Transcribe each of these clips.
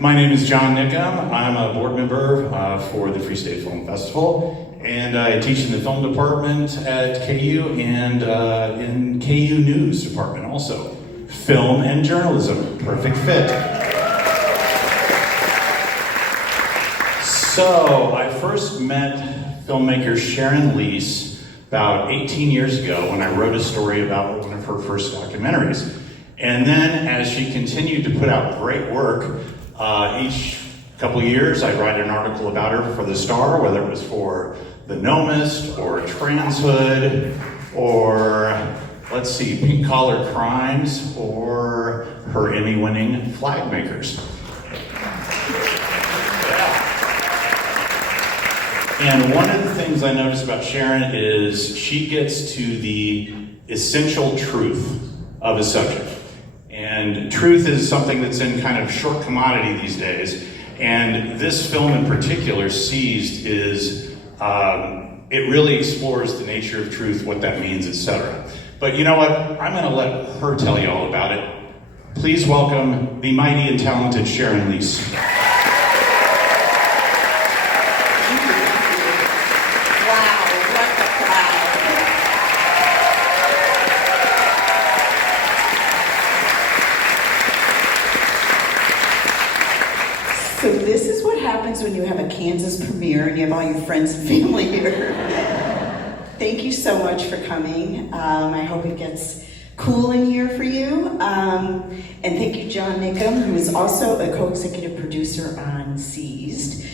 My name is John Niccum. I'm a board member for the Free State Film Festival, and I teach in the film department at KU and in KU News department also. Film and journalism, perfect fit. So I first met filmmaker Sharon Liese about 18 years ago when I wrote a story about one of her first documentaries. And then as she continued to put out great work, each couple of years I'd write an article about her for the Star, whether it was for The Nomist or Transhood or, let's see, Pink Collar Crimes or her Emmy-winning Flag Makers. And one of the things I noticed about Sharon is she gets to the essential truth of a subject. And truth is something that's in kind of short commodity these days. And this film in particular, Seized, is, it really explores the nature of truth, what that means, etc. But you know what? I'm gonna let her tell you all about it. Please welcome the mighty and talented Sharon Liese. So this is what happens when you have a Kansas premiere and you have all your friends and family here. Thank you so much for coming. I hope it gets cool in here for you. And thank you, John Niccum, who is also a co-executive producer on Seized.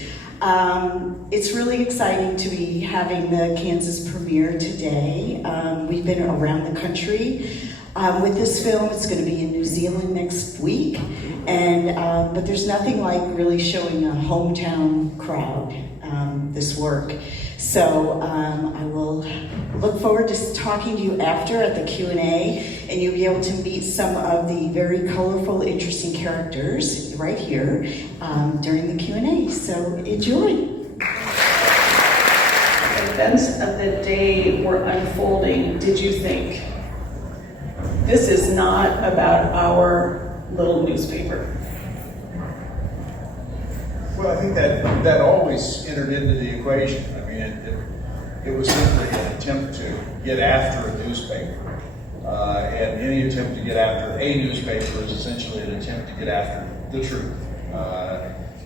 It's really exciting to be having the Kansas premiere today. We've been around the country. With this film, it's going to be in New Zealand next week, and but there's nothing like really showing a hometown crowd this work. So I will look forward to talking to you after at the Q&A, and you'll be able to meet some of the very colorful, interesting characters right here during the Q&A. So enjoy. Events of the day were unfolding. Did you think, this is not about our little newspaper? Well, I think that always entered into the equation. I mean, it was simply an attempt to get after a newspaper. And any attempt to get after a newspaper is essentially an attempt to get after the truth.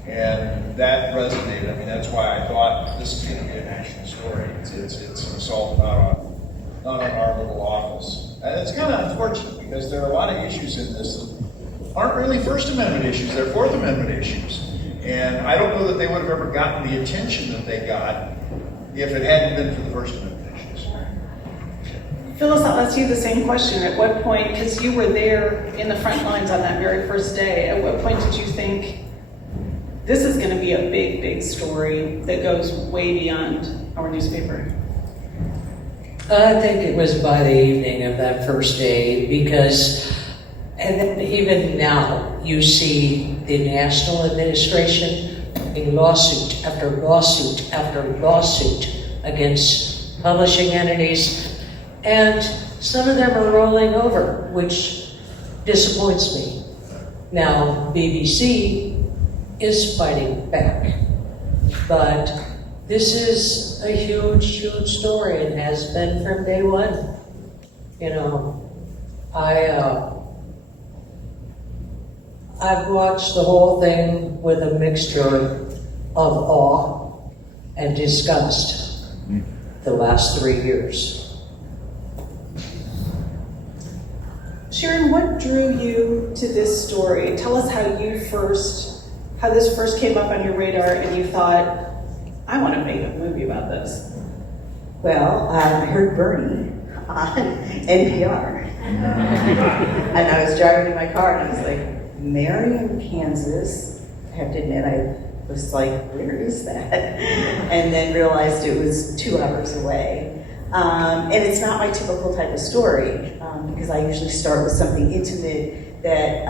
And that resonated. I mean, that's why I thought this is going to be a national story. It's an assault not on our little office. And it's kind of unfortunate because there are a lot of issues in this that aren't really First Amendment issues, they're Fourth Amendment issues. And I don't know that they would have ever gotten the attention that they got if it hadn't been for the First Amendment issues. Phyllis, I'll ask you the same question. At what point, because you were there in the front lines on that very first day, at what point did you think this is going to be a big, big story that goes way beyond our newspaper? I think it was by the evening of that first day, because, and then even now, you see the national administration in lawsuit after lawsuit after lawsuit against publishing entities, and some of them are rolling over, which disappoints me. Now, BBC is fighting back, but this is a huge, huge story and has been from day one. You know, I've watched the whole thing with a mixture of awe and disgust the last 3 years. Sharon, what drew you to this story? Tell us how this first came up on your radar and you thought, I want to make a movie about this. Well, I heard Bernie on NPR. And I was driving in my car and I was like, Marion, Kansas. I have to admit, I was like, where is that? And then realized it was 2 hours away. And it's not my typical type of story, because I usually start with something intimate that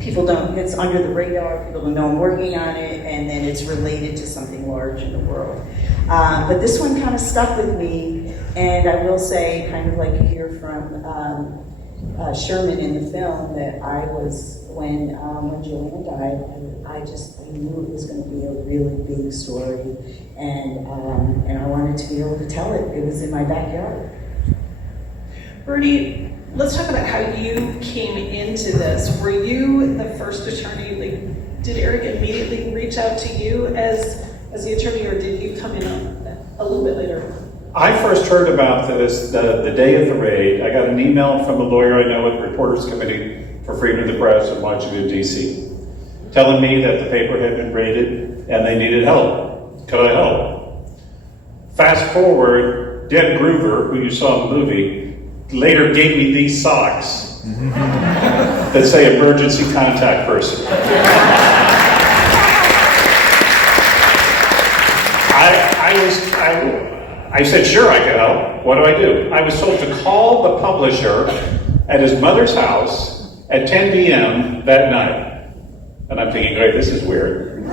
people don't, it's under the radar, people don't know I'm working on it, and then it's related to something large in the world. But this one kind of stuck with me, and I will say, kind of like you hear from Sherman in the film that I was, when Joanne died, and I knew it was going to be a really big story, and I wanted to be able to tell it. It was in my backyard. Bernie, let's talk about how you came into this. Were you the first attorney? Like, did Eric immediately reach out to you as the attorney, or did you come in a little bit later? I first heard about this the day of the raid. I got an email from a lawyer I know at the Reporters Committee for Freedom of the Press in Washington, D.C., telling me that the paper had been raided and they needed help. Could I help? Fast forward, Deb Groover, who you saw in the movie, later gave me these socks that say emergency contact person. I said, sure, I could help. What do? I was told to call the publisher at his mother's house at 10 p.m. that night. And I'm thinking, great, this is weird.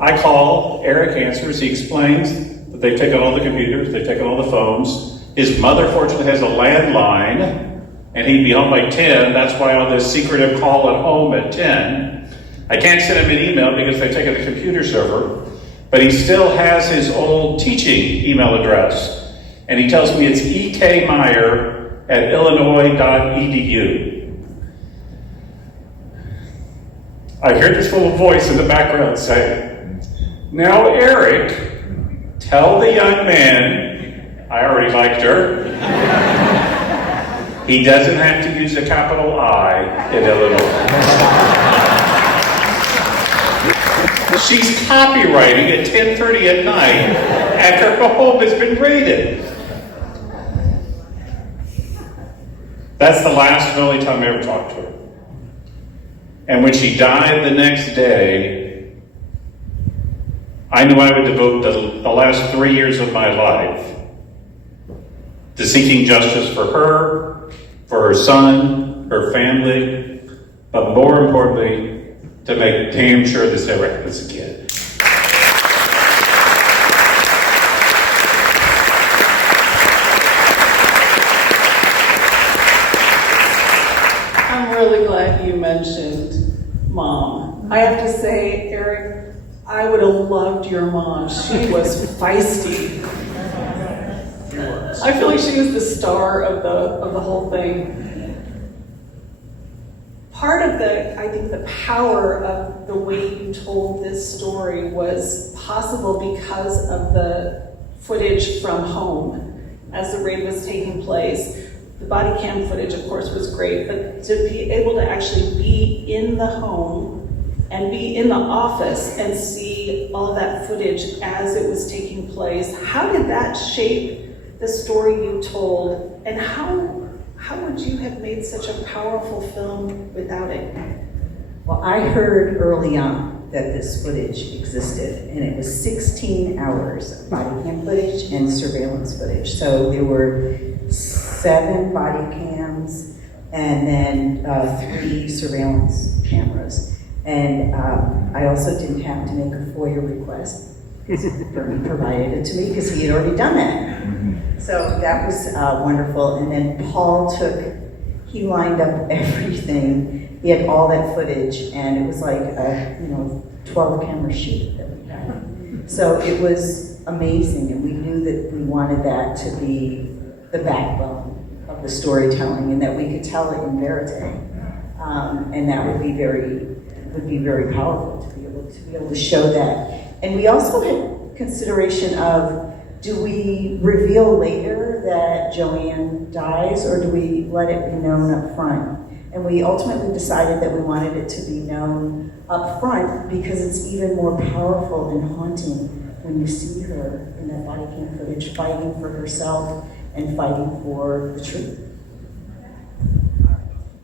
I call, Eric answers, he explains that they've taken all the computers, they've taken all the phones. His mother, fortunately, has a landline, and he'd be home by 10. That's why on this secretive call at home at 10. I can't send him an email because they've taken the computer server. But he still has his old teaching email address. And he tells me it's ekmeyer@illinois.edu. I hear this little voice in the background say, now Eric, tell the young man, I already liked her, he doesn't have to use a capital I in Illinois. She's copywriting at 10:30 at night after her home has been raided. That's the last and only time I ever talked to her. And when she died the next day, I knew I would devote the last 3 years of my life to seeking justice for her son, her family, but more importantly, to make damn sure this never happens again. I'm really glad you mentioned Mom. I have to say, Eric, I would have loved your mom. She was feisty. I feel like she was the star of the whole thing. Part of I think the power of the way you told this story was possible because of the footage from home as the raid was taking place. The body cam footage, of course, was great, but to be able to actually be in the home and be in the office and see all of that footage as it was taking place, how did that shape the story you told, and how would you have made such a powerful film without it? Well, I heard early on that this footage existed, and it was 16 hours of body cam footage and surveillance footage. So there were 7 body cams and then 3 surveillance cameras. And I also didn't have to make a FOIA request. Bernie provided it to me because he had already done that. So that was wonderful. And then Paul he lined up everything. He had all that footage, and it was like a 12 camera shoot that we had. So it was amazing, and we knew that we wanted that to be the backbone of the storytelling, and that we could tell it in verite, and that would be very powerful to be able to show that. And we also had consideration of, do we reveal later that Joanne dies, or do we let it be known up front? And we ultimately decided that we wanted it to be known up front because it's even more powerful and haunting when you see her in that body cam footage fighting for herself and fighting for the truth.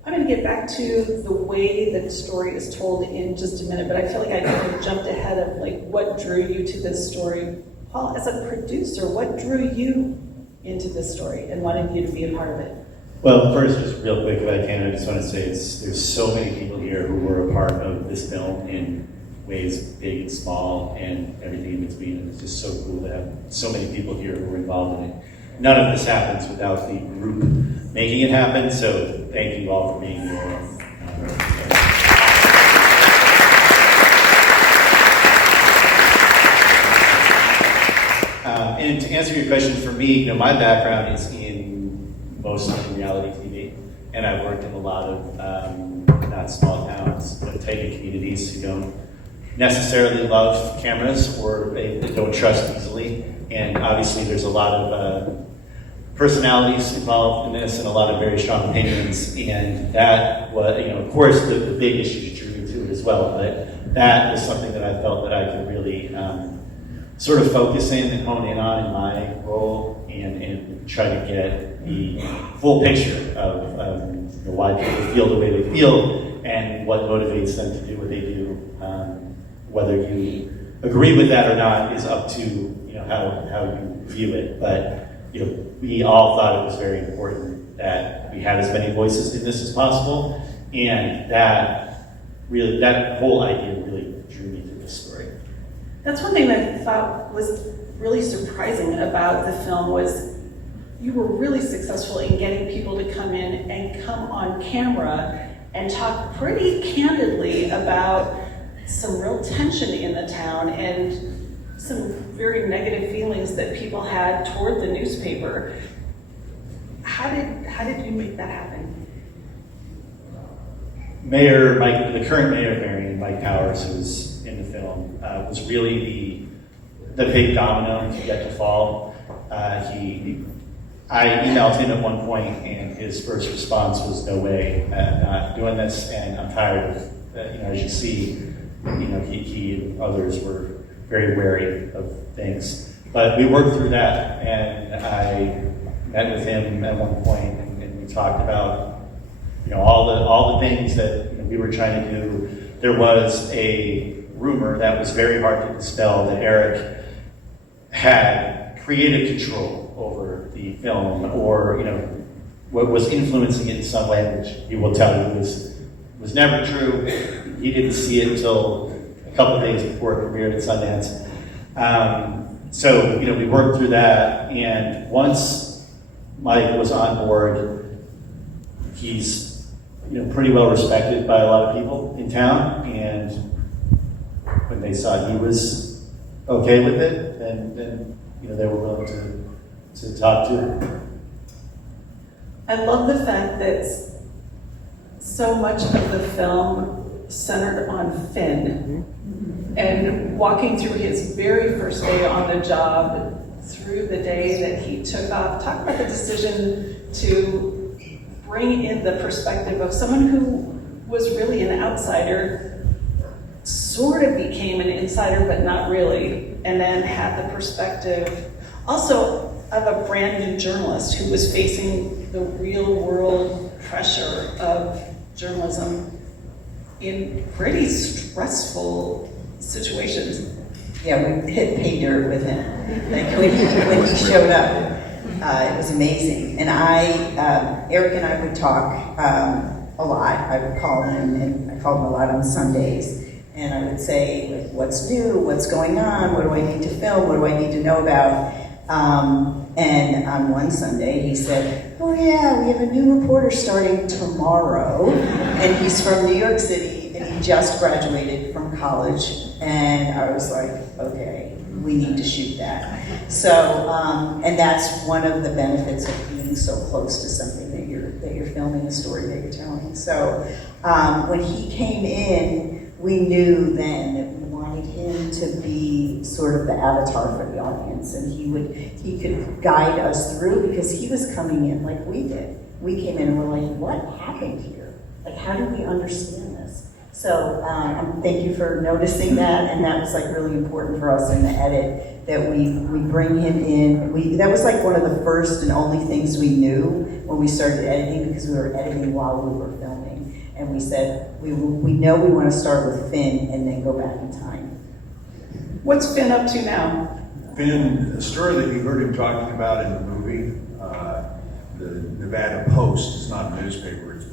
I'm going to get back to the way that the story is told in just a minute, but I feel like I kind of jumped ahead of what drew you to this story. Paul, as a producer, what drew you into this story and wanted you to be a part of it? Well, first, just real quick, if I can, I just want to say there's so many people here who were a part of this film in ways big and small and everything in between, and it's just so cool to have so many people here who were involved in it. None of this happens without the group making it happen. So thank you all for being here. And to answer your question, for me, my background is in mostly reality TV, and I've worked in a lot of not small towns, but tight communities who don't necessarily love cameras or they don't trust easily. And obviously, there's a lot of personalities involved in this and a lot of very strong opinions. And that was, of course, the big issues drew me to it as well. But that was something that I felt that I could really sort of focus in and hone in on in my role and try to get the full picture of why people feel the way they feel and what motivates them to do what they do. Whether you agree with that or not is up to how you view it. But we all thought it was very important that we had as many voices in this as possible, and that whole idea really drew me to this story. That's one thing that I thought was really surprising about the film was you were really successful in getting people to come in and come on camera and talk pretty candidly about some real tension in the town and some very negative feelings that people had toward the newspaper. How did you make that happen? Mayor Mike, the current mayor of Marion, Mike Powers, who's in the film, was really the big domino to get to fall. I emailed him at one point, and his first response was, "No way, I'm not doing this, and I'm tired of." As you see, he and others were very wary of things. But we worked through that, and I met with him at one point, and we talked about all the things that we were trying to do. There was a rumor that was very hard to dispel that Eric had created control over the film, or what was influencing it in some way, which he will tell you was never true. He didn't see it until a couple of days before it premiered at Sundance. So we worked through that, and once Mike was on board, he's pretty well respected by a lot of people in town, and when they saw he was okay with it, then they were willing to talk to him. I love the fact that so much of the film centered on Finn and walking through his very first day on the job, through the day that he took off. Talk about the decision to bring in the perspective of someone who was really an outsider, sort of became an insider, but not really, and then had the perspective also of a brand new journalist who was facing the real world pressure of journalism in pretty stressful situations. Yeah, we hit pay dirt with him. Like when he showed up, it was amazing. And Eric and I would talk a lot. I would call him, and I called him a lot on Sundays. And I would say, like, what's new? What's going on? What do I need to film? What do I need to know about? And on one Sunday, he said, "Oh yeah, we have a new reporter starting tomorrow." And he's from New York City, and he just graduated from college. And I was like, okay, we need to shoot that. So, and that's one of the benefits of being so close to something that you're filming, a story that you're telling. So, when he came in, we knew then that we wanted him to be sort of the avatar for the audience, and he could guide us through, because he was coming in like we did. We came in and we're like, what happened here? Like, how do we understand this? So thank you for noticing that, and that was like really important for us in the edit, that we bring him in. That was like one of the first and only things we knew when we started editing, because we were editing while we were filming, and we said we know we want to start with Finn and then go back in time. What's Finn up to now? Finn, a story that you heard him talking about in the movie, the Nevada Post is not a newspaper, it's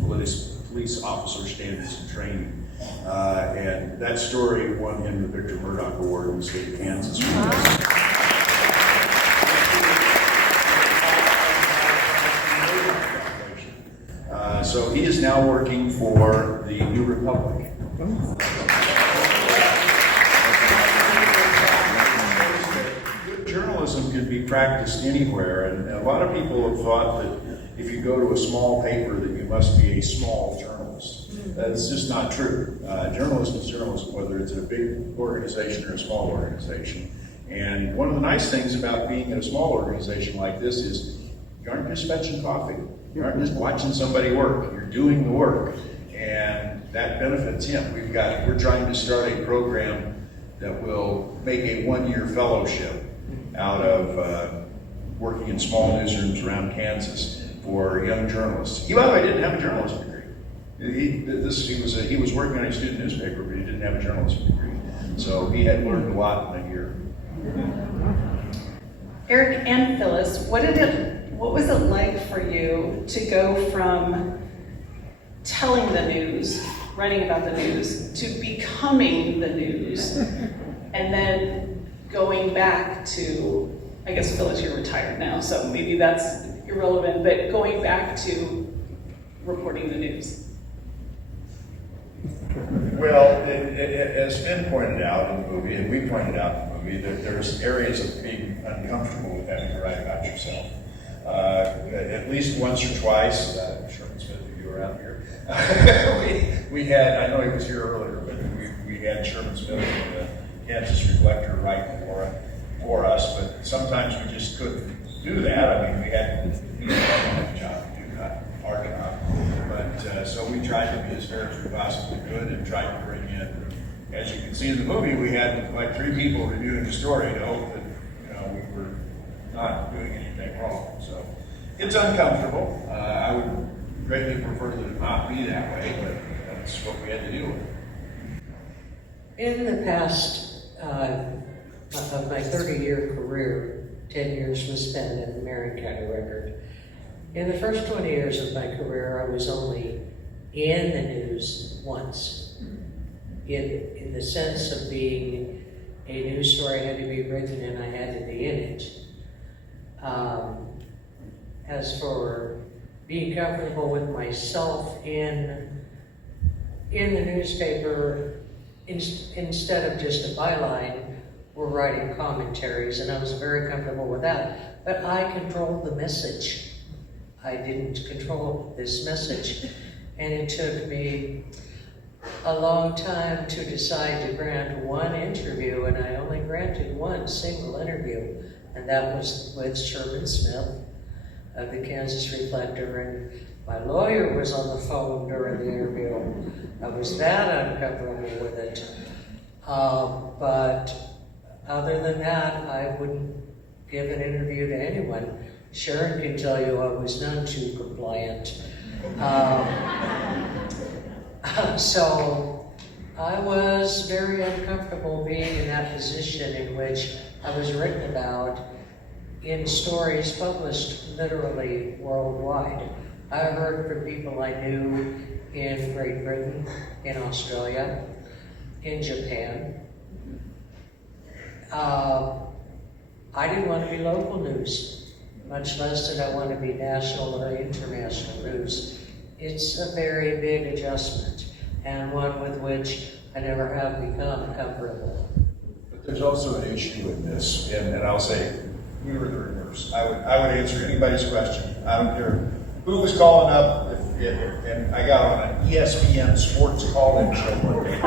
police officer standards and training. And that story won him the Victor Murdoch Award in the state of Kansas. now working for the New Republic. Good journalism can be practiced anywhere, and a lot of people have thought that if you go to a small paper that you must be a small journalist. That's just not true. Journalism is journalism, whether it's a big organization or a small organization. And one of the nice things about being in a small organization like this is you aren't just fetching coffee. You aren't just watching somebody work. You're doing the work, and that benefits him. We're trying to start a program that will make a one-year fellowship out of working in small newsrooms around Kansas for young journalists. He, by the way, didn't have a journalism degree. He was working on a student newspaper, but he didn't have a journalism degree. So he had learned a lot in a year. Eric and Phyllis, what was it like for you to go from telling the news, writing about the news, to becoming the news, and then going back to, I guess Phyllis, you're retired now, so maybe that's irrelevant, but going back to reporting the news? Well, as Finn pointed out in the movie, and we pointed out in the movie, that there's areas of being uncomfortable with having to write about yourself. At least once or twice, Sharon Smith, if you were out here, we had, I know he was here earlier, but we had Sharon Smith in the Kansas Reflector write for us, but sometimes we just couldn't do that. I mean, we had a job to do, not our job. But so we tried to be as fair as we possibly could and tried to bring in, as you can see in the movie, we had like 3 people reviewing the story to hope that we were not doing anything wrong. So it's uncomfortable. I would greatly prefer that it not be that way, but that's what we had to deal with. In the past, of my 30-year career, 10 years was spent at the Marion County Record. In the first 20 years of my career, I was only in the news once. In the sense of being a news story had to be written and I had to be in it. As for being comfortable with myself in the newspaper, instead of just a byline, we're writing commentaries, and I was very comfortable with that. But I controlled the message. I didn't control this message. And it took me a long time to decide to grant one interview, and I only granted one single interview, and that was with Sharon Smith of the Kansas Reflector, and my lawyer was on the phone during the interview. I was that uncomfortable with it. But other than that, I wouldn't give an interview to anyone. Sharon can tell you I was none too compliant. So I was very uncomfortable being in that position in which I was written about in stories published literally worldwide. I heard from people I knew in Great Britain, in Australia, in Japan. I didn't want to be local news, much less did I want to be national or international news. It's a very big adjustment, and one with which I never have become comfortable. But there's also an issue in this, and I'll say, we were the reverse. I would answer anybody's question. I don't care who was calling up, and I got on an ESPN sports call-in show one day.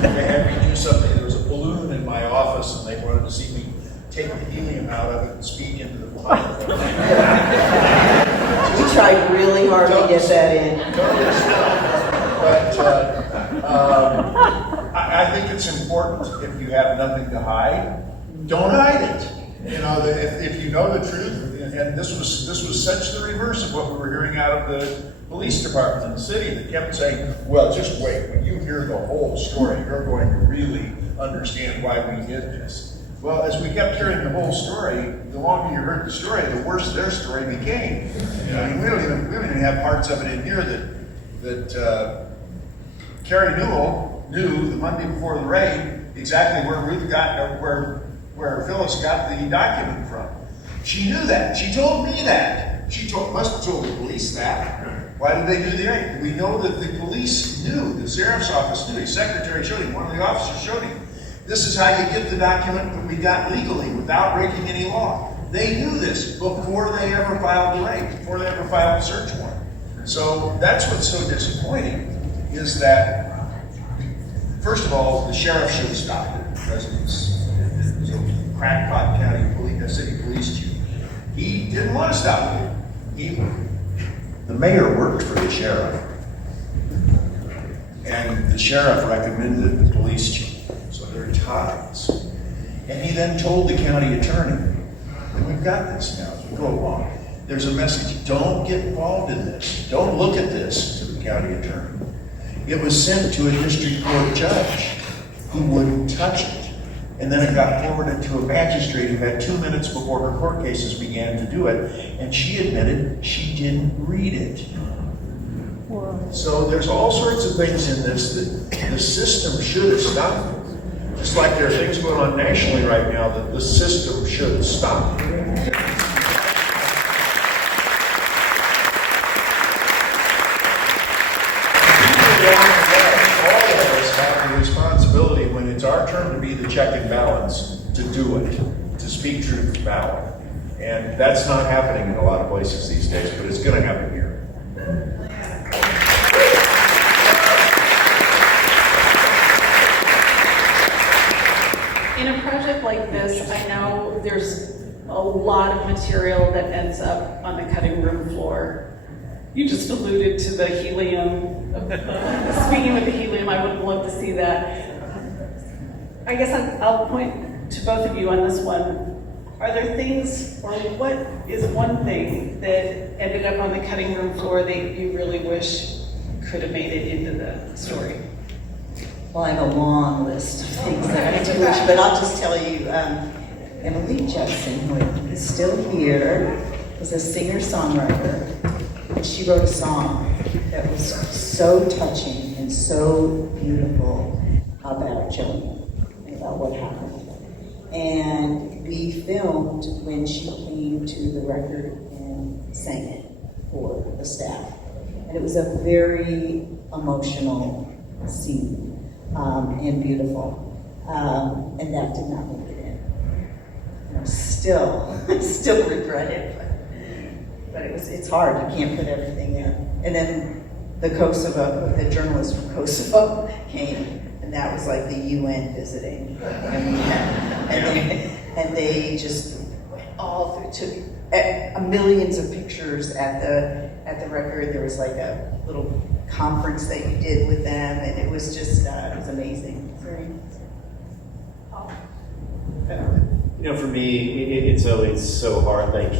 They had me do something. There was a balloon in my office, and they wanted to see me take the helium out of it and speak into the microphone. We tried really hard to get that in. But I think it's important, if you have nothing to hide, don't hide it. You know, if you know the truth, and this was such the reverse of what we were hearing out of the police department in the city that kept saying, well, just wait, when you hear the whole story, you're going to really understand why we did this. Well, as we kept hearing the whole story, the longer you heard the story, the worse their story became. You know, I mean, we don't even have parts of it in here that Carrie Newell knew the Monday before the raid exactly where Ruth got, where Phyllis got the document from. She knew that. She told me that. Must have told the police that. Why did they do the act? We know that the police knew, the sheriff's office knew, his secretary showed him, one of the officers showed him. This is how you get the document that we got legally without breaking any law. They knew this before they ever filed the raid, before they ever filed a search warrant. So that's what's so disappointing, is that, first of all, the sheriff should have stopped it, because it was a crackpot city police chief. He didn't want to stop it. The mayor worked for the sheriff, and the sheriff recommended the police chief, so there are ties. And he then told the county attorney, and we've got this now as we go along, there's a message, don't get involved in this, don't look at this, to the county attorney. It was sent to a district court judge who wouldn't touch it. And then it got forwarded to a magistrate who had 2 minutes before her court cases began to do it, and she admitted she didn't read it. So there's all sorts of things in this that the system should have stopped. Just like there are things going on nationally right now that the system should stop. Responsibility when it's our turn to be the check and balance to do it, to speak truth to power. And that's not happening in a lot of places these days, but it's going to happen here. In a project like this, I know there's a lot of material that ends up on the cutting room floor. You just alluded to the helium. Speaking with the helium, I would love to see that. I guess I'll point to both of you on this one. Are there things, or what is one thing that ended up on the cutting room floor that you really wish could have made it into the story? Well, I have a long list of things that I do wish, but I'll just tell you, Emily Judson, who is still here, was a singer-songwriter, and she wrote a song that was so touching and so beautiful about Joni, about what happened. And we filmed when she came to the record and sang it for the staff. And it was a very emotional scene. And beautiful, and that did not make it in. I still regret it, but it's hard. You can't put everything in. And then the journalist from Kosovo came, and that was like the UN visiting, and they just went all through, took millions of pictures at the record. There was like a little conference that you did with them, and it was just it was amazing. For me, it's always so hard. Like,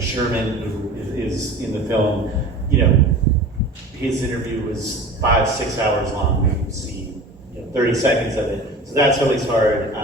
Sherman, who is in the film, his interview was 5-6 hours long. You can see 30 seconds of it, so that's always hard.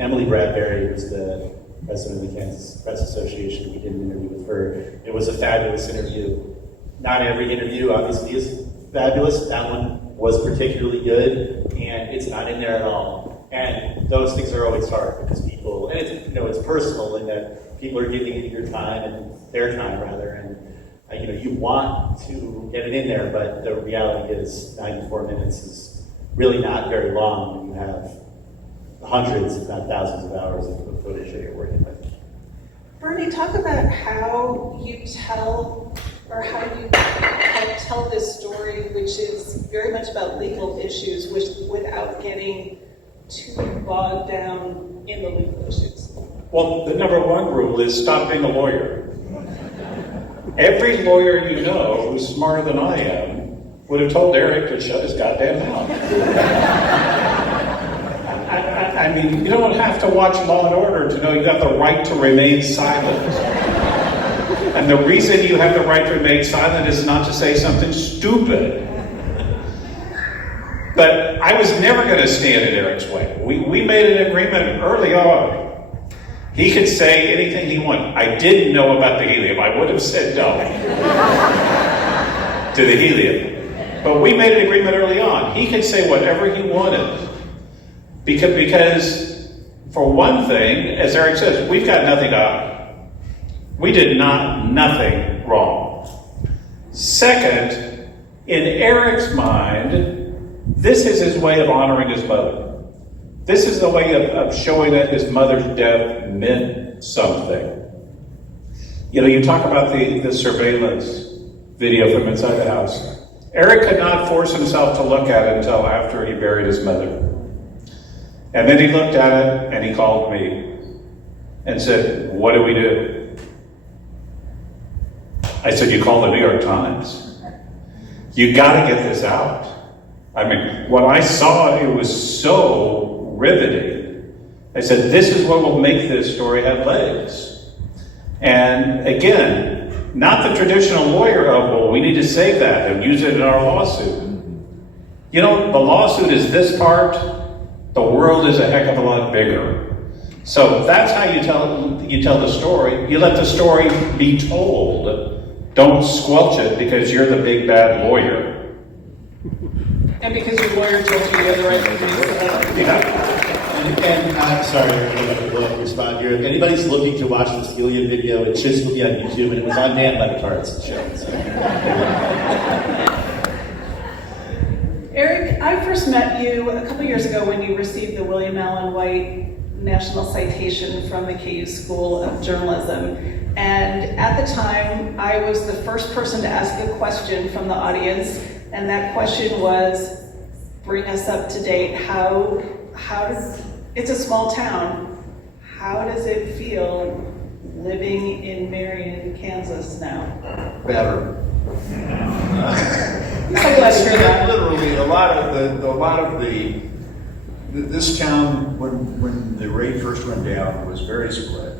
Emily Bradbury, who's the president of the Kansas Press Association, we did an interview with her. It was a fabulous interview. Not every interview, obviously, is fabulous. That one was particularly good, and it's not in there at all. And those things are always hard because people, and it's personal in that people are giving you your time and their time rather, and you want to get it in there, but the reality is 94 minutes is really not very long when you have hundreds, if not thousands, of hours of footage that you're working with. Bernie, talk about how you tell this story, which is very much about legal issues, without getting too bogged down in the legal issues. Well, the number one rule is stop being a lawyer. Every lawyer you know who's smarter than I am would have told Eric to shut his goddamn mouth. I mean, you don't have to watch Law and Order to know you have the right to remain silent. And the reason you have the right to remain silent is not to say something stupid. But I was never going to stand in Eric's way. We made an agreement early on. He could say anything he wanted. I didn't know about the helium. I would have said no to the helium. But we made an agreement early on. He could say whatever he wanted. Because for one thing, as Eric says, we've got nothing to hide. We did nothing wrong. Second, in Eric's mind, this is his way of honoring his mother. This is the way of showing that his mother's death meant something. You know, you talk about the surveillance video from inside the house. Eric could not force himself to look at it until after he buried his mother. And then he looked at it and he called me and said, "What do we do?" I said, "You call the New York Times. You got to get this out." I mean, when I saw it, it was so riveting. I said, "This is what will make this story have legs." And again, not the traditional lawyer of, well, we need to save that and use it in our lawsuit. You know, the lawsuit is this part, the world is a heck of a lot bigger. So that's how you tell the story. You let the story be told. Don't squelch it because you're the big bad lawyer. And because your lawyer told you you're the right thing to do. Yeah. And sorry, I will respond here. If anybody's looking to watch this Gilead video, it just will be on YouTube, and it was on demand by the Cards show. So. Eric, I first met you a couple years ago when you received the William Allen White National Citation from the KU School of Journalism. And at the time, I was the first person to ask a question from the audience, and that question was, bring us up to date. How does, it's a small town, how does it feel living in Marion, Kansas now? Better. I'm glad to hear that. Literally, this town, when the raid first went down, was very split.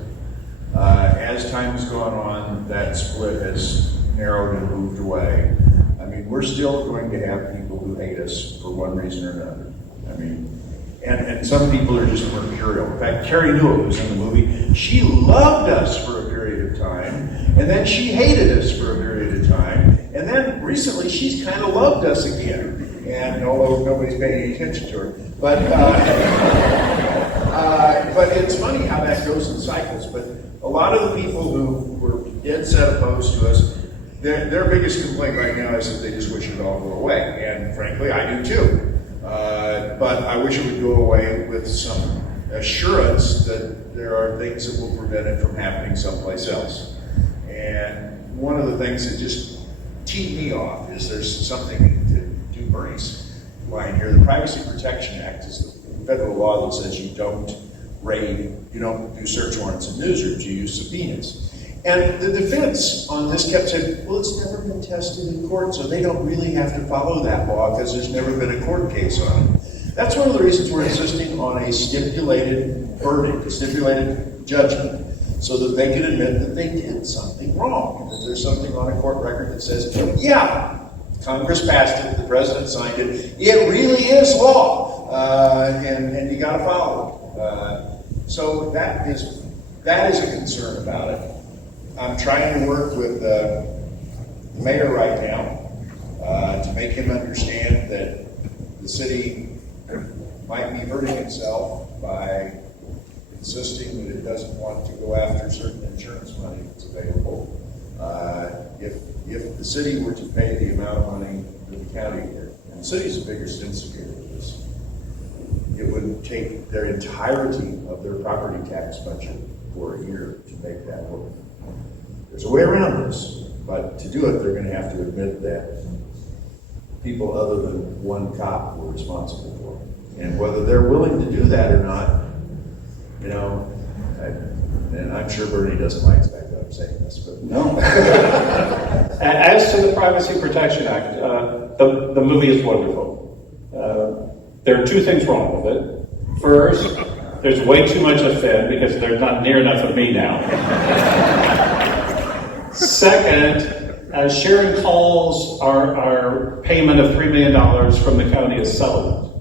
As time has gone on, that split has narrowed and moved away. I mean, we're still going to have people who hate us for one reason or another. I mean, and some people are just mercurial. In fact, Carrie Newell, who's in the movie, she loved us for a period of time, and then she hated us for a period of time, and then recently she's kind of loved us again. And although nobody's paying any attention to her, but it's funny how that goes in cycles. But a lot of the people who were dead set opposed to us, their biggest complaint right now is that they just wish it all go away. And frankly, I do too. But I wish it would go away with some assurance that there are things that will prevent it from happening someplace else. And one of the things that just teed me off is there's something to do Bernie's line here. The Privacy Protection Act is the federal law that says you don't raid, you don't do search warrants in newsrooms, you use subpoenas. And the defense on this kept saying, well, it's never been tested in court, so they don't really have to follow that law because there's never been a court case on it. That's one of the reasons we're insisting on a stipulated verdict, a stipulated judgment, so that they can admit that they did something wrong, and that there's something on a court record that says, yeah, Congress passed it, the president signed it, it really is law, and you got to follow it. So that is a concern about it. I'm trying to work with the mayor right now to make him understand that the city might be hurting itself by insisting that it doesn't want to go after certain insurance money that's available. If the city were to pay the amount of money that the county did, and the city is the biggest instigator of this, it would take their entirety of their property tax budget for a year to make that work. There's a way around this, but to do it, they're going to have to admit that people other than one cop were responsible for it. And whether they're willing to do that or not, you know, and I'm sure Bernie doesn't like the fact that I'm saying this, but no. As to the Privacy Protection Act, the movie is wonderful. There are two things wrong with it. First, there's way too much of Finn because there's not near enough of me now. Second, Sharon calls our payment of $3 million from the county a settlement.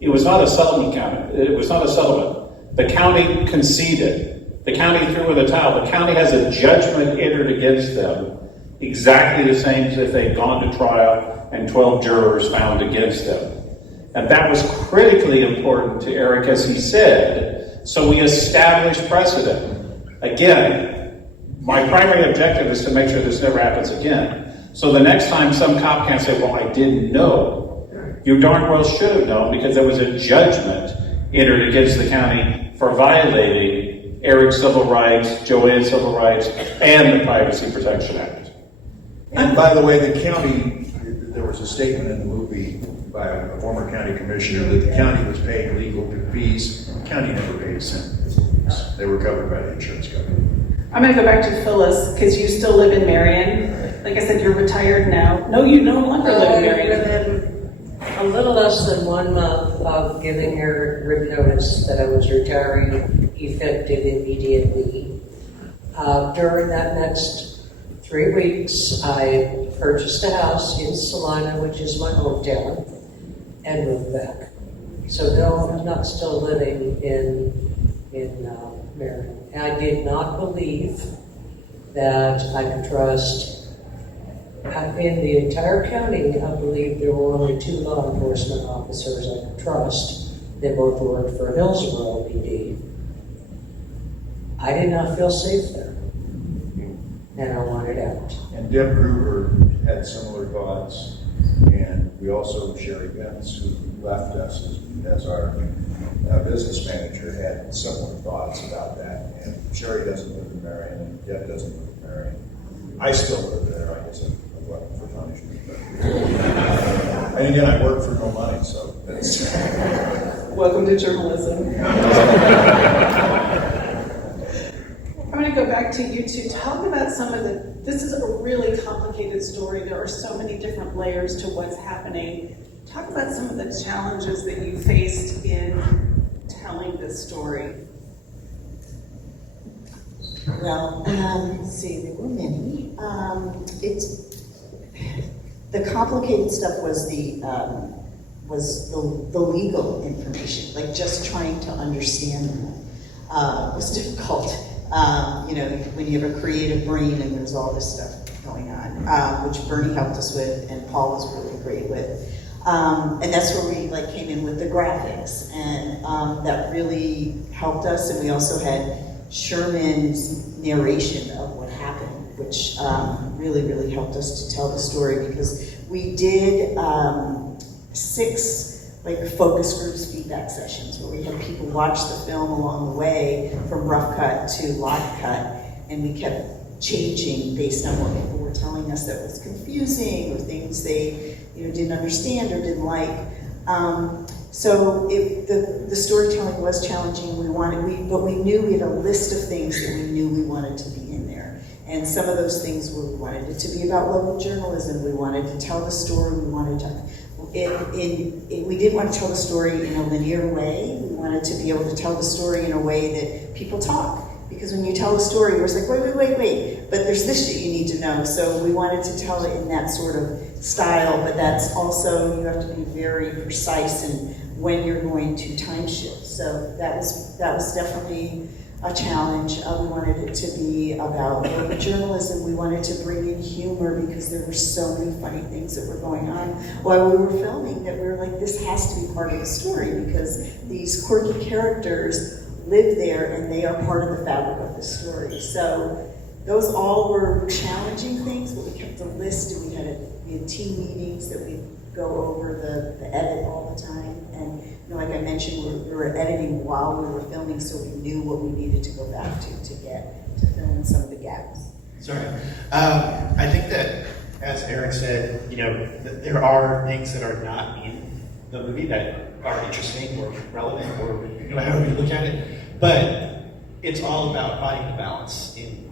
It was not a settlement, county. It was not a settlement. The county conceded. The county threw in the towel. The county has a judgment entered against them, exactly the same as if they'd gone to trial and 12 jurors found against them. And that was critically important to Eric, as he said, so we established precedent. Again, my primary objective is to make sure this never happens again. So the next time some cop can't say, well, I didn't know. You darn well should have known, because there was a judgment entered against the county for violating Eric's civil rights, Joanne's civil rights, and the Privacy Protection Act. And by the way, the county, there was a statement in the movie by a former county commissioner that the county was paying legal fees. The county never paid a cent. They were covered by the insurance company. I'm gonna go back to Phyllis, because you still live in Marion. Like I said, you're retired now. No, you no longer live in Marion. Within a little less than 1 month of giving her written notice that I was retiring, effective immediately. During that next 3 weeks, I purchased a house in Salina, which is my hometown, and moved back. So no, I'm not still living in Marion. I did not believe that I could trust. In the entire county, I believe there were only 2 law enforcement officers I could trust. They both worked for Hillsborough PD. I did not feel safe there, and I wanted out. And Deb Gruber had similar thoughts, and we also, Sherry Benz, who left us as our business manager, had similar thoughts about that. And Sherry doesn't live in Marion, and Deb doesn't live in Marion. I still live there, I guess I'm working for punishment. And again, I work for no money, so that's... Welcome to journalism. I'm going to go back to you two. Talk about some of the, this is a really complicated story. There are so many different layers to what's happening. Talk about some of the challenges that you faced in telling this story. Well, let's see, there were many. The complicated stuff was the legal information, like just trying to understand them was difficult. When you have a creative brain and there's all this stuff going on, which Bernie helped us with and Paul was really great with. And that's where we came in with the graphics, and that really helped us. And we also had Sherman's narration of what happened, which really, really helped us to tell the story, because we did 6 focus groups feedback sessions where we had people watch the film along the way from rough cut to live cut, and we kept changing based on what people were telling us that was confusing or things they didn't understand or didn't like. So the storytelling was challenging. But we knew we had a list of things that we knew we wanted to be in there. And some of those things we wanted it to be about local journalism. We wanted to tell the story. We wanted to. We didn't want to tell the story in a linear way. We wanted to be able to tell the story in a way that people talk. Because when you tell a story, you're like, wait, but there's this shit you need to know. So we wanted to tell it in that sort of style, but that's also, you have to be very precise in when you're going to time shift. So that was definitely a challenge. We wanted it to be about local journalism. We wanted to bring in humor because there were so many funny things that were going on while we were filming that we were like, this has to be part of the story because these quirky characters live there and they are part of the fabric of the story. So those all were challenging things, but we kept a list and we had team meetings that we go over the edit all the time. And like I mentioned, we were editing while we were filming, so we knew what we needed to go back to get to fill in some of the gaps. Sorry. I think that, as Eric said, there are things that are not in the movie that are interesting or relevant or however you look at it. But it's all about finding the balance in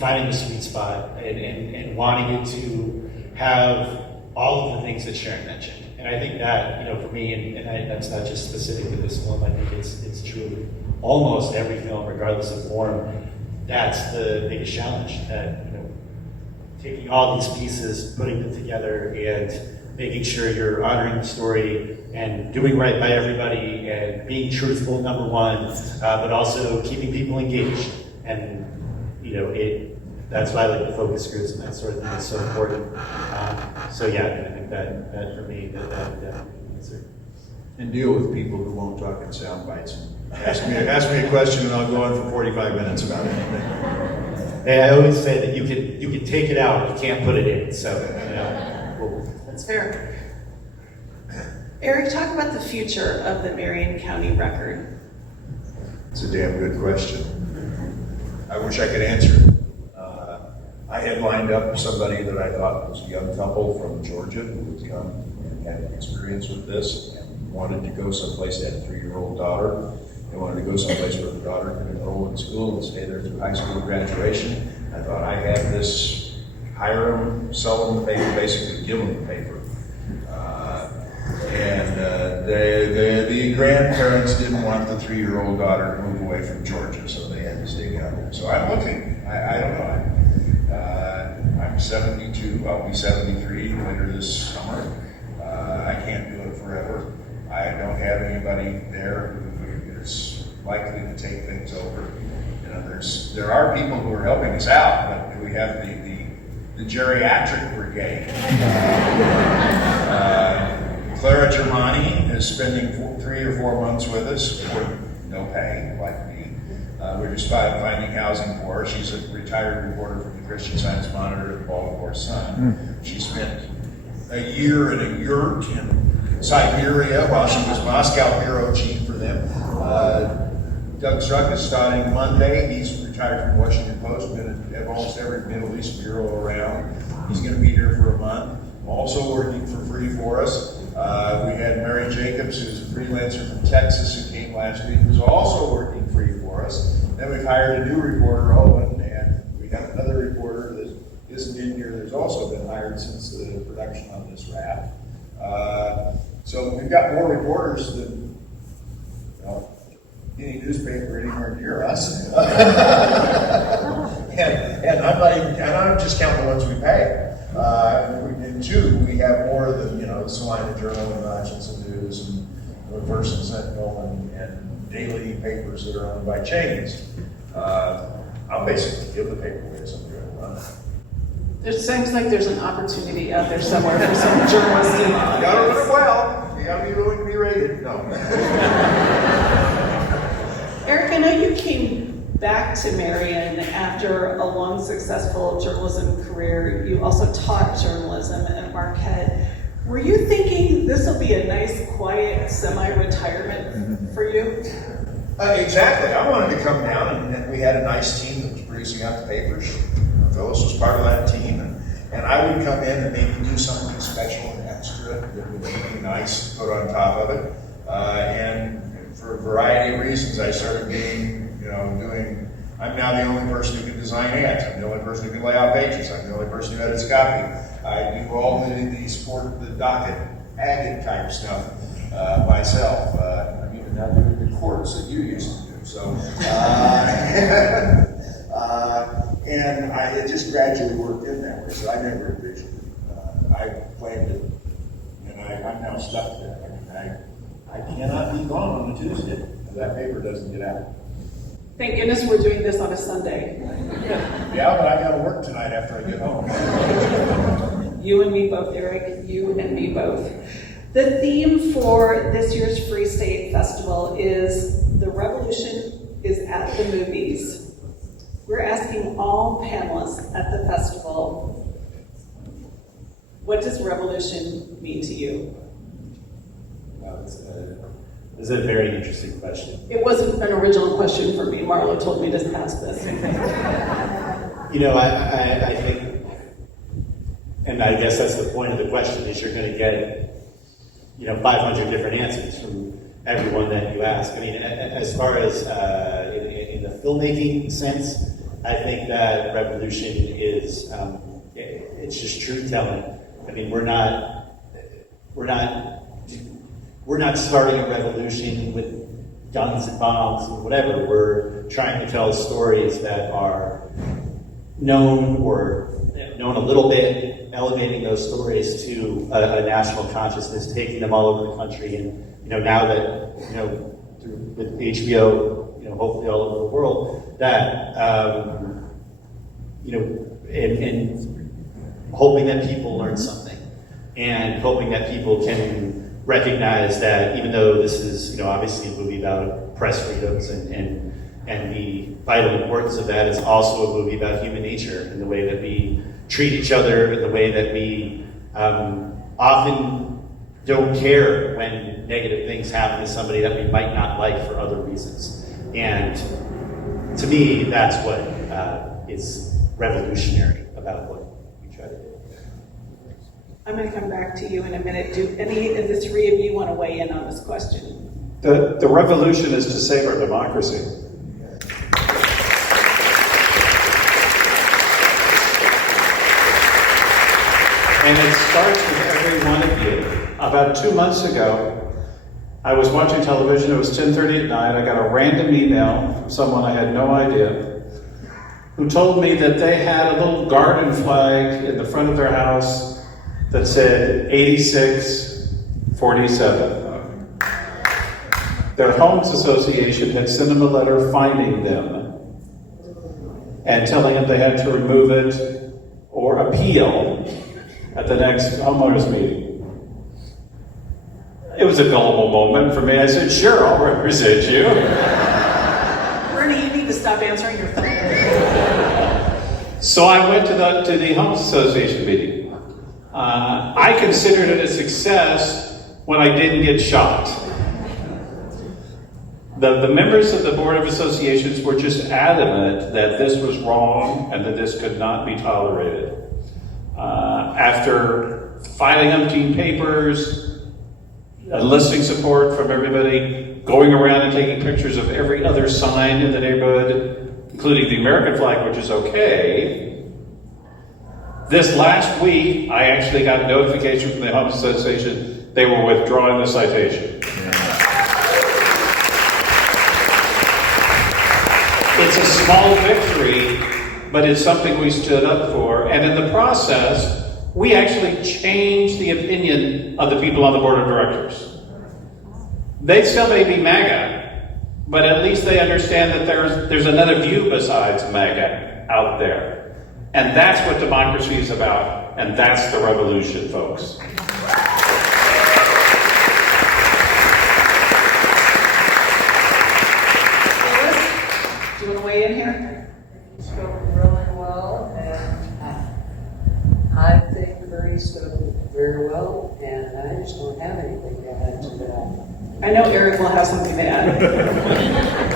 finding the sweet spot and wanting it to have all of the things that Sharon mentioned. And I think that, for me, and that's not just specific to this film, I think it's true of almost every film, regardless of form. That's the biggest challenge, that, taking all these pieces, putting them together, and making sure you're honoring the story and doing right by everybody and being truthful, number one, but also keeping people engaged. And, that's why I like the focus groups and that sort of thing is so important. So yeah, I think that for me, that answer. And deal with people who won't talk in sound bites. Ask me a question and I'll go on for 45 minutes about anything. And I always say that you can take it out, you can't put it in. So, That's fair. Eric, talk about the future of the Marion County Record. It's a damn good question. I wish I could answer it. I had lined up somebody that I thought was a young couple from Georgia who would come and had experience with this and wanted to go someplace. They had a 3-year-old daughter. They wanted to go someplace where the daughter could enroll in school and stay there through high school graduation. I thought I had this, hire them, sell them the paper, basically give them the paper. The grandparents didn't want the 3-year-old daughter to move away from Georgia, so they had to stay down there. So I'm looking. I don't know. I'm 72. I'll be 73 later this summer. I can't do it forever. I don't have anybody there who is likely to take things over. You know, there are people who are helping us out, but we have the geriatric brigade. Clara Germani is spending 3 or 4 months with us for no pay, like me. We're just finding housing for her. She's a retired reporter from the Christian Science Monitor and the Baltimore Sun. She spent a year in a yurt in Siberia while she was Moscow bureau chief for them. Doug Struck is starting Monday. He's retired from Washington Post, been at almost every Middle East bureau around. He's going to be here for a month. Also working for free for us. We had Mary Jacobs, who's a freelancer from Texas, who came last week, who's also working free for us. Then we've hired a new reporter, Owen, and we have another reporter that isn't in here that's also been hired since the production on this raft. So we've got more reporters than any newspaper anywhere near us. and I'm just counting the ones we pay. And 2, we have more than, the Salina Journal and Hutchinson News and the Verse and Sentinel and daily papers that are owned by chains. I'll basically give the paper away to somebody who will run it. It seems like there's an opportunity out there somewhere for some journalists. You gotta run it well. You gotta be willing to be rated. No. Eric, I know you came back to Marion after a long, successful journalism career. You also taught journalism at Marquette. Were you thinking this will be a nice, quiet, semi-retirement for you? Exactly. I wanted to come down, and we had a nice team that was producing out the papers. Phyllis was part of that team, and I would come in and maybe do something special and extra that would be nice to put on top of it. And for a variety of reasons, I started I'm now the only person who can design ads. I'm the only person who can lay out pages. I'm the only person who edits copy. I do all the docket, agate type stuff myself. I'm even now doing the courts that you used to do. So, and it just gradually worked in that way. So I never envisioned it. I planned it, and I'm now stuck there. I cannot be gone on a Tuesday. That paper doesn't get out. Thank goodness we're doing this on a Sunday. Yeah, but I gotta work tonight after I get home. You and me both, Eric. You and me both. The theme for this year's Free State Festival is "The Revolution is at the Movies." We're asking all panelists at the festival, what does revolution mean to you? wow, this is a very interesting question. It wasn't an original question for me. Marlo told me to ask this. I think, and I guess that's the point of the question, is you're going to get, 500 different answers from everyone that you ask. I mean, as far as in the filmmaking sense, I think that revolution is, it's just truth telling. I mean, we're not starting a revolution with guns and bombs and whatever. We're trying to tell stories that are known or known a little bit, elevating those stories to a national consciousness, taking them all over the country. And now that with HBO, hopefully all over the world, that and hoping that people learn something, and hoping that people can recognize that even though this is obviously a movie about press freedoms and And the vital importance of that is also a movie about human nature and the way that we treat each other, and the way that we often don't care when negative things happen to somebody that we might not like for other reasons. And to me, that's what is revolutionary about what we try to do. I'm going to come back to you in a minute. Do any of the three of you want to weigh in on this question? The revolution is to save our democracy. And it starts with every one of you. About 2 months ago, I was watching television. It was 10:30 at night. I got a random email from someone I had no idea, who told me that they had a little garden flag in the front of their house that said 8647. Their homes association had sent them a letter finding them and telling them they had to remove it or appeal at the next homeowners meeting. It was a gullible moment for me. I said, sure, I'll represent you. Bernie, you need to stop answering your phone. So I went to the Homes Association meeting. I considered it a success when I didn't get shot. The members of the Board of Associations were just adamant that this was wrong and that this could not be tolerated. After filing umpteen papers, enlisting support from everybody, going around and taking pictures of every other sign in the neighborhood, including the American flag, which is okay. This last week, I actually got a notification from the Homes Association they were withdrawing the citation. It's a small victory, but it's something we stood up for. And in the process, we actually changed the opinion of the people on the board of directors. They still may be MAGA, but at least they understand that there's another view besides MAGA out there. And that's what democracy is about, and that's the revolution, folks. Do you want to weigh in here? Spoke really well, and I think Bernie spoke very well, and I just don't have anything to add to that. I know Eric will have something to add.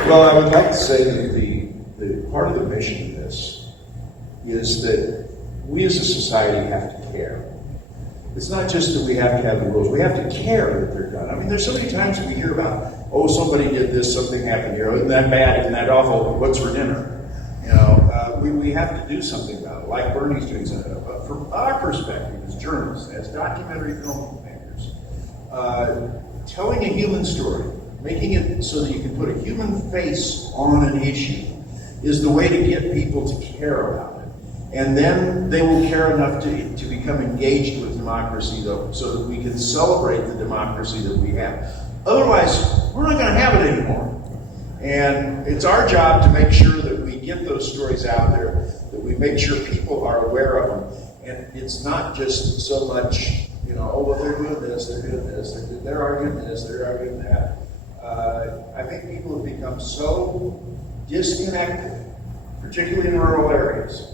Well, I would like to say that the part of the mission of this is that we as a society have to care. It's not just that we have to have the rules, we have to care that they're done. I mean, there's so many times we hear about, oh, somebody did this, something happened here, isn't that bad, isn't that awful, what's for dinner? You know, we have to do something about it, like Bernie's doing something. But from our perspective as journalists, as documentary filmmakers, telling a human story, making it so that you can put a human face on an issue, is the way to get people to care about it. And then they will care enough to become engaged with democracy, though, so that we can celebrate the democracy that we have. Otherwise, we're not going to have it anymore. And it's our job to make sure that we get those stories out there, that we make sure people are aware of them. And it's not just so much, you know, oh, well, they're doing this, they're doing this, they're arguing this, they're arguing that. I think people have become so disconnected, particularly in rural areas,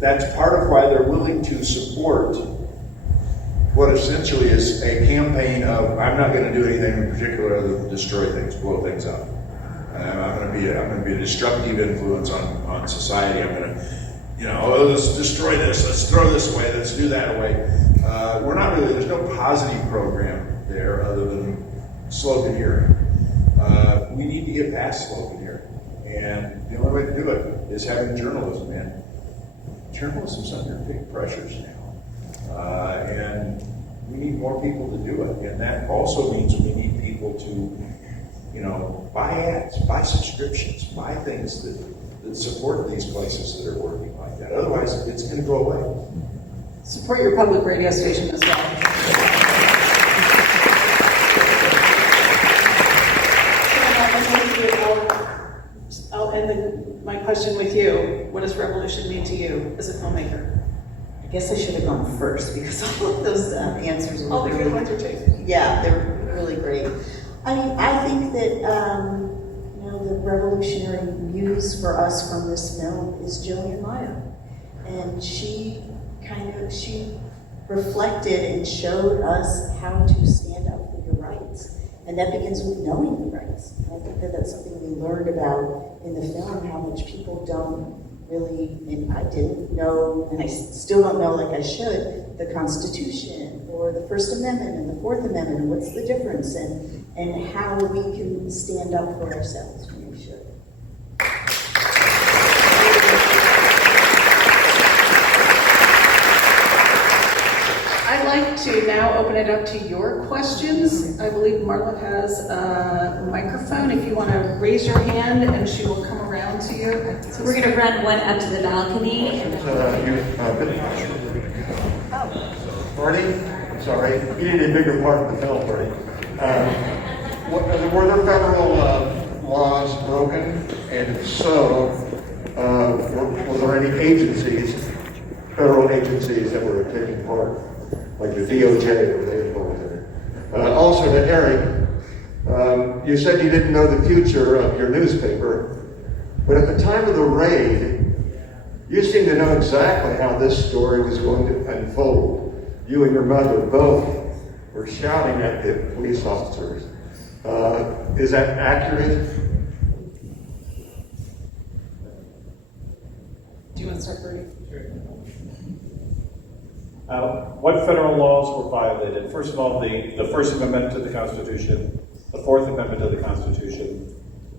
that's part of why they're willing to support what essentially is a campaign of, I'm not going to do anything in particular other than destroy things, blow things up. I'm going to be a disruptive influence on society. I'm going to, you know, oh, let's destroy this, let's throw this away, let's do that away. We're not really, there's no positive program there other than sloganeering. We need to get past sloganeering. And the only way to do it is having journalism, and journalism's under big pressures now. And we need more people to do it. And that also means we need people to, you know, buy ads, buy subscriptions, buy things that support these places that are working like that. Otherwise, it's going to go away. Support your public radio station as well. I'll end my question with you. What does revolution mean to you as a filmmaker? I guess I should have gone first because all of those answers were All the good ones are taken. yeah, they're really great. I mean, I think that you know, revolutionary muse for us from this film is Jillian Meyer. And she reflected and showed us how to stand up for your rights. And that begins with knowing your rights. And I think that that's something we learned about in the film, how much people don't really, and I didn't know, and I still don't know like I should, the Constitution or the First Amendment and the Fourth Amendment, and what's the difference, and how we can stand up for ourselves when we should. I'd like to now open it up to your questions. I believe Marla has a microphone. If you want to raise your hand, and she will come around to you. So we're going to run one up to the balcony. Marty, I'm sorry, you need a bigger part of the film, Marty. Were there federal laws broken? And if so, were there any agencies, federal agencies that were taking part? Like the DOJ, were they involved in it? Also to Eric, you said you didn't know the future of your newspaper, but at the time of the raid, you seemed to know exactly how this story was going to unfold. You and your mother both were shouting at the police officers. Is that accurate? Do you want to start, Bertie? What federal laws were violated? First of all, the First Amendment to the Constitution, the Fourth Amendment to the Constitution.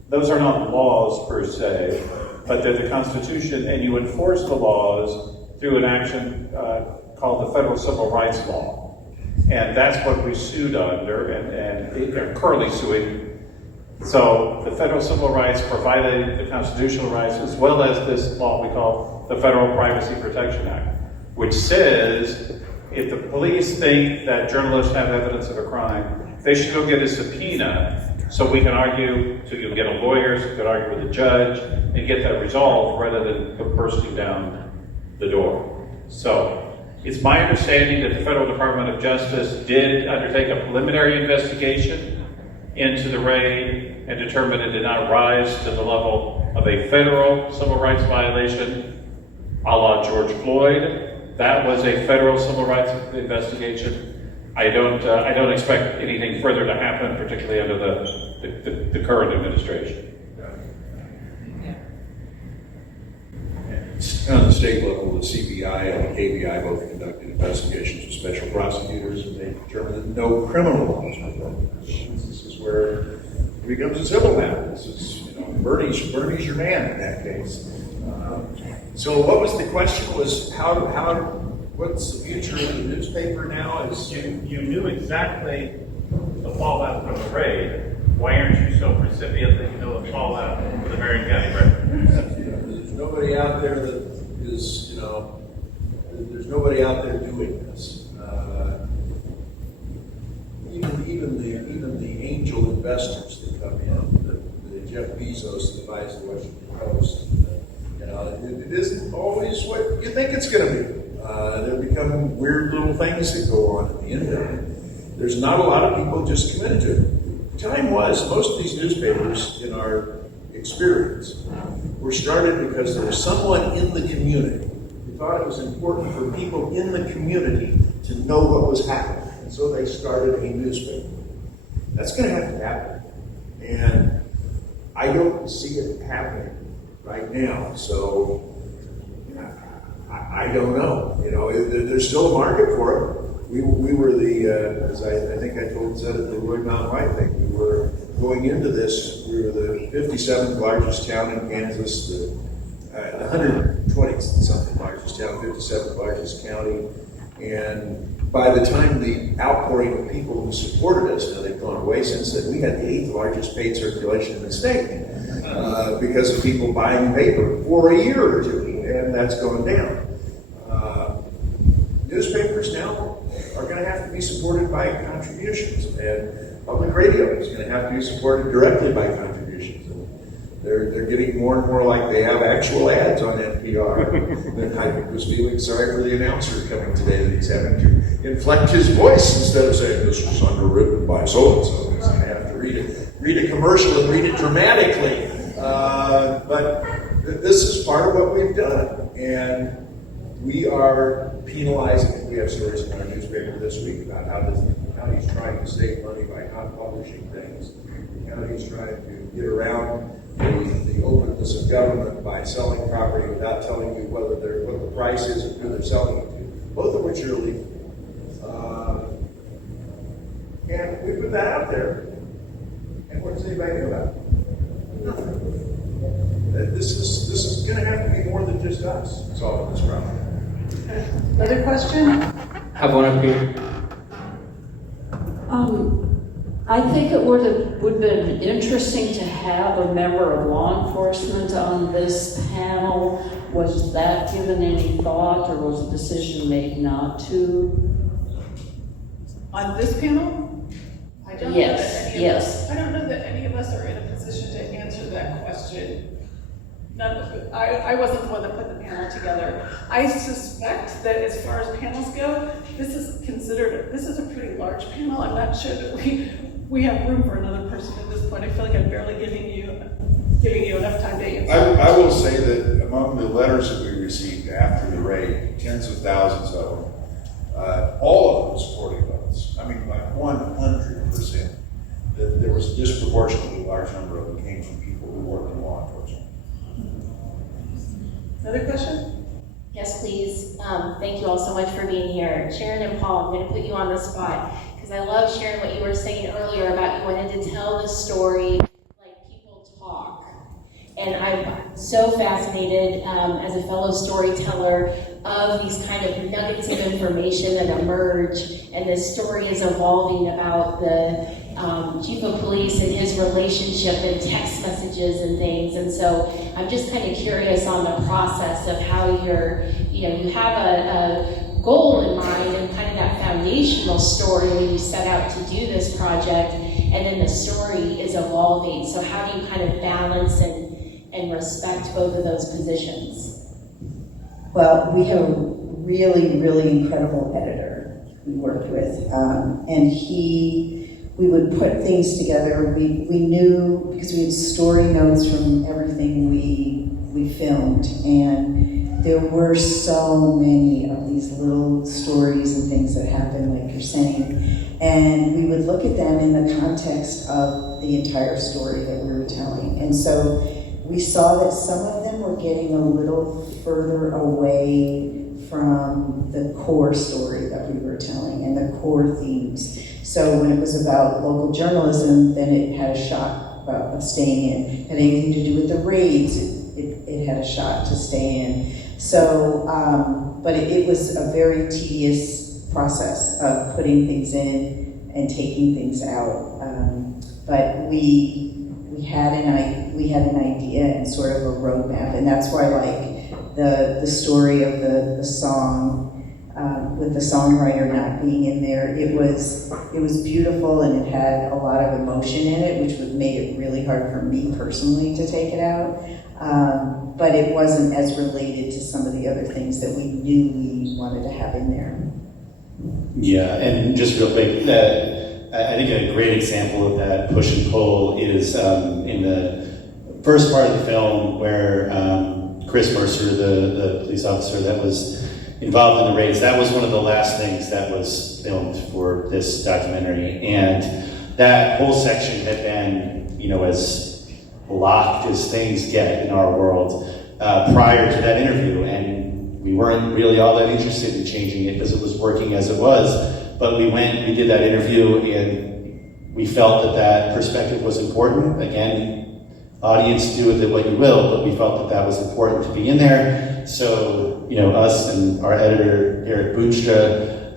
Those are not laws per se, but they're the Constitution, and you enforce the laws through an action called the Federal Civil Rights Law. And that's what we sued under, and are currently suing. So the federal civil rights provided the constitutional rights, as well as this law we call the Federal Privacy Protection Act, which says if the police think that journalists have evidence of a crime, they should go get a subpoena so we can argue, so you can get a lawyer, so you can argue with a judge, and get that resolved rather than bursting down the door. So it's my understanding that the Federal Department of Justice did undertake a preliminary investigation into the raid and determined it did not rise to the level of a federal civil rights violation a la George Floyd. That was a federal civil rights investigation. I don't expect anything further to happen, particularly under the current administration. On the state level, the CBI and the KBI both conducted investigations with special prosecutors, and they determined that no criminal laws were broken. This is where it becomes a civil matter. This is, Bernie's your man in that case. So what was the question? Was what's the future of the newspaper now? You knew exactly the fallout from the raid. Why aren't you so recipient that you know the fallout for the Marion County Record? There's nobody out there that is, there's nobody out there doing this. Even the angel investors that come in, the Jeff Bezos that buys the Washington Post, it isn't always what you think it's going to be. There become weird little things that go on at the end of it. There's not a lot of people just committed to it. The time was, most of these newspapers, in our experience, were started because there was someone in the community who thought it was important for people in the community to know what was happening. And so they started a newspaper. That's going to have to happen. And I don't see it happening right now. So I don't know. There's still a market for it. We were as I think I said at the Roy Mount White thing, we were going into this, we were the 57th largest town in Kansas, the 120-something largest town, 57th largest county, and by the time the outpouring of people who supported us, they've gone away since then, we had the 8th largest paid circulation in the state because of people buying paper for a year or two, and that's gone down. Newspapers now are going to have to be supported by contributions, and public radio is going to have to be supported directly by contributions. And they're getting more and more like they have actual ads on NPR. And I was feeling sorry for the announcer coming today that he's having to inflect his voice instead of saying this was underwritten by so-and-so. He's going to have to read a commercial and read it dramatically. But this is part of what we've done, and we are penalizing it. We have stories in our newspaper this week about how he's trying to save money by not publishing things, how he's trying to get around the openness of government by selling property without telling you what the price is and who they're selling it to, both of which are illegal. And we put that out there, and what does anybody do about it? Nothing. This is going to have to be more than just us solving this problem. Another question? Have one up here. I think it would have been interesting to have a member of law enforcement on this panel. Was that given any thought, or was a decision made not to? On this panel? I don't Yes, know that any yes. of us, I don't know that any of us are in a position to answer that question. I wasn't the one that put the panel together. I suspect that as far as panels go, this is a pretty large panel. I'm not sure that we have room for another person at this point. I feel like I'm barely giving you enough time to answer. I will say that among the letters that we received after the raid, tens of thousands of them, all of them supporting votes. I mean, like 100%. That there was a disproportionately large number of them came from people who work in law enforcement. Another question? Yes, please. Thank you all so much for being here. Sharon and Paul, I'm going to put you on the spot because I love, Sharon, what you were saying earlier about you wanted to tell the story like people talk. And I'm so fascinated as a fellow storyteller of these kind of nuggets of information that emerge, and this story is evolving about the chief of police and his relationship and text messages and things. And so I'm just kind of curious on the process of how you have a goal in mind and kind of that foundational story when you set out to do this project, and then the story is evolving. So how do you kind of balance and respect both of those positions? Well, we have a really, really incredible editor we worked with, and we would put things together. We knew, because we had story notes from everything we filmed, and there were so many of these little stories and things that happened, like you're saying, and we would look at them in the context of the entire story that we were telling. And so we saw that some of them were getting a little further away from the core story that we were telling and the core themes. So when it was about local journalism, then it had a shot of staying in. Had anything to do with the raids, it had a shot to stay in. So, but it was a very tedious process of putting things in and taking things out. But we had an idea and sort of a roadmap, and that's why, like the story of the song with the songwriter not being in there, it was beautiful, and it had a lot of emotion in it, which made it really hard for me personally to take it out. But it wasn't as related to some of the other things that we knew we wanted to have in there. Yeah, and just real quick, I think a great example of that push and pull is in the first part of the film where Chris Mercer, the police officer that was involved in the raids, that was one of the last things that was filmed for this documentary. And that whole section had been, as locked as things get in our world prior to that interview. And we weren't really all that interested in changing it because it was working as it was. But we did that interview, and we felt that perspective was important. Again, audience, do with it what you will, but we felt that was important to be in there. So, us and our editor, Eric Boonstra,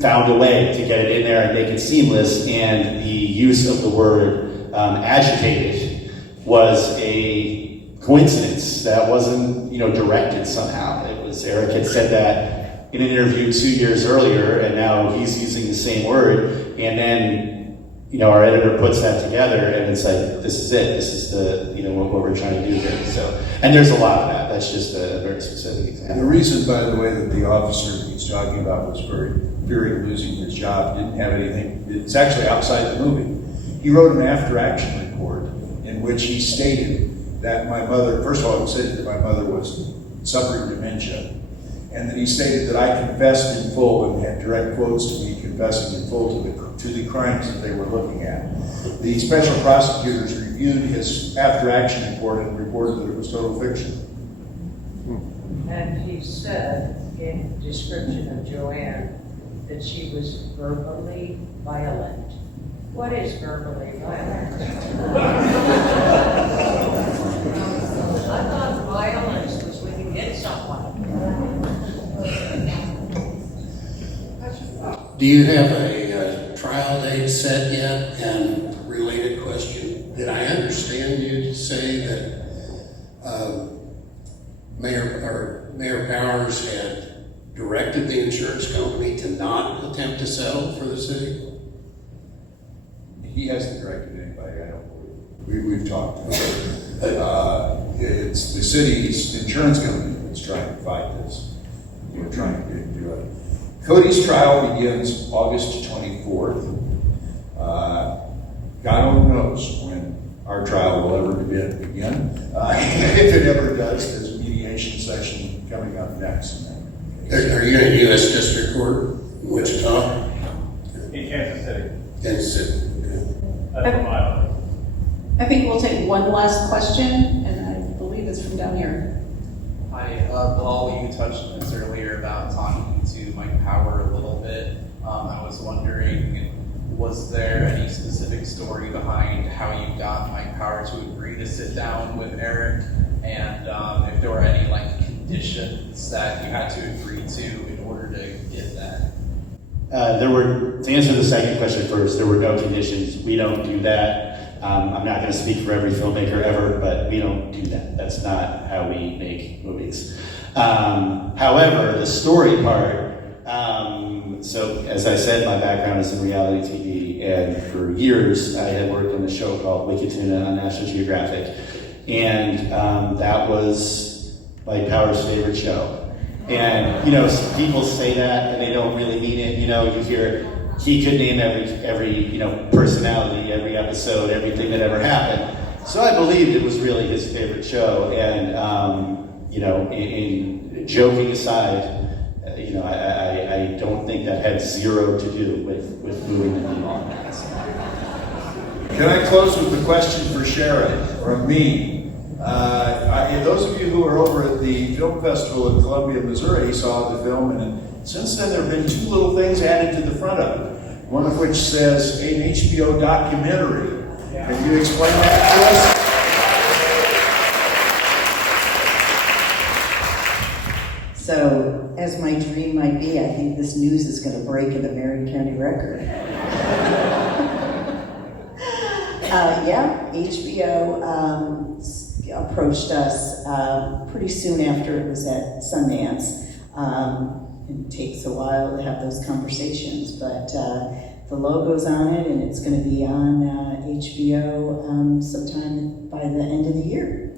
found a way to get it in there and make it seamless, and the use of the word agitated was a coincidence. That wasn't, directed somehow. It was, Eric had said that in an interview 2 years earlier, and now he's using the same word, and then our editor puts that together, and it's like, this is it. This is what we're trying to do here. So, and there's a lot of that. That's just a very specific example. And the reason, by the way, that the officer that he's talking about was fearing losing his job didn't have anything. It's actually outside the movie. He wrote an after-action report in which he stated that my mother, first of all, he said that my mother was suffering dementia, and that he stated that I confessed in full, and had direct quotes to me confessing in full to the crimes that they were looking at. The special prosecutors reviewed his after-action report and reported that it was total fiction. And he said in the description of Joanne that she was verbally violent. What is verbally violent? I thought violence was when you hit someone. Do you have a trial date set yet? And related question, did I understand you to say that Mayor Powers had directed the insurance company to not attempt to settle for the city? He hasn't directed anybody, I don't believe. We've talked. It's the city's insurance company that's trying to fight this. We're trying to do it. Cody's trial begins August 24th. God only knows when our trial will ever begin. If it ever does, there's a mediation session coming up next. Are you in U.S. District Court, Wichita? In Kansas City. Kansas City. I think we'll take one last question, and I believe it's from down here. Hi, Paul, you touched on this earlier about talking to Mike Power a little bit. I was wondering, was there any specific story behind how you got Mike Power to agree to sit down with Eric? And if there were any conditions that you had to agree to in order to get that? To answer the second question first, there were no conditions. We don't do that. I'm not going to speak for every filmmaker ever, but we don't do that. That's not how we make movies. However, the story part, so as I said, my background is in reality TV, and for years I had worked on a show called Wicked Tuna on National Geographic, and that was Mike Power's favorite show. And, people say that and they don't really mean it. You hear, he could name every personality, every episode, everything that ever happened. So I believed it was really his favorite show. And, in joking aside, I don't think that had zero to do with moving the needle on that. Can I close with a question for Sharon, or me? Those of you who are over at the film festival in Columbia, Missouri, saw the film, and since then there have been two little things added to the front of it. One of which says an HBO documentary. Yeah. Can you explain that to us? So, as my dream might be, I think this news is going to break in the Marion County Record. HBO approached us pretty soon after it was at Sundance. It takes a while to have those conversations, but the logo's on it, and it's going to be on HBO sometime by the end of the year.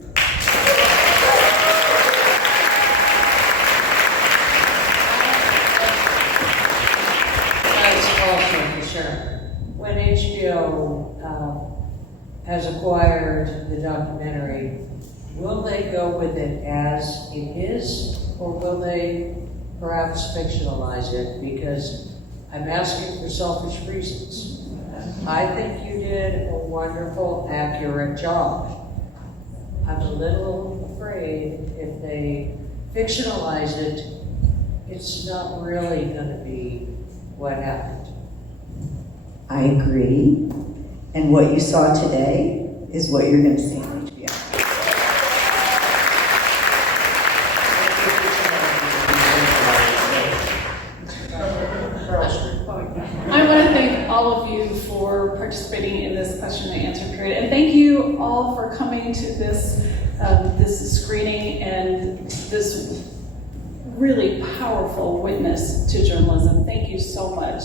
That's also for sure. When HBO has acquired the documentary, will they go with it as it is, or will they perhaps fictionalize it? Because I'm asking for selfish reasons. I think you did a wonderful, accurate job. I'm a little afraid if they fictionalize it, it's not really going to be what happened. I agree. And what you saw today is what you're going to see on HBO. I want to thank all of you for participating in this question and answer period. And thank you all for coming to this screening and this really powerful witness to journalism. Thank you so much.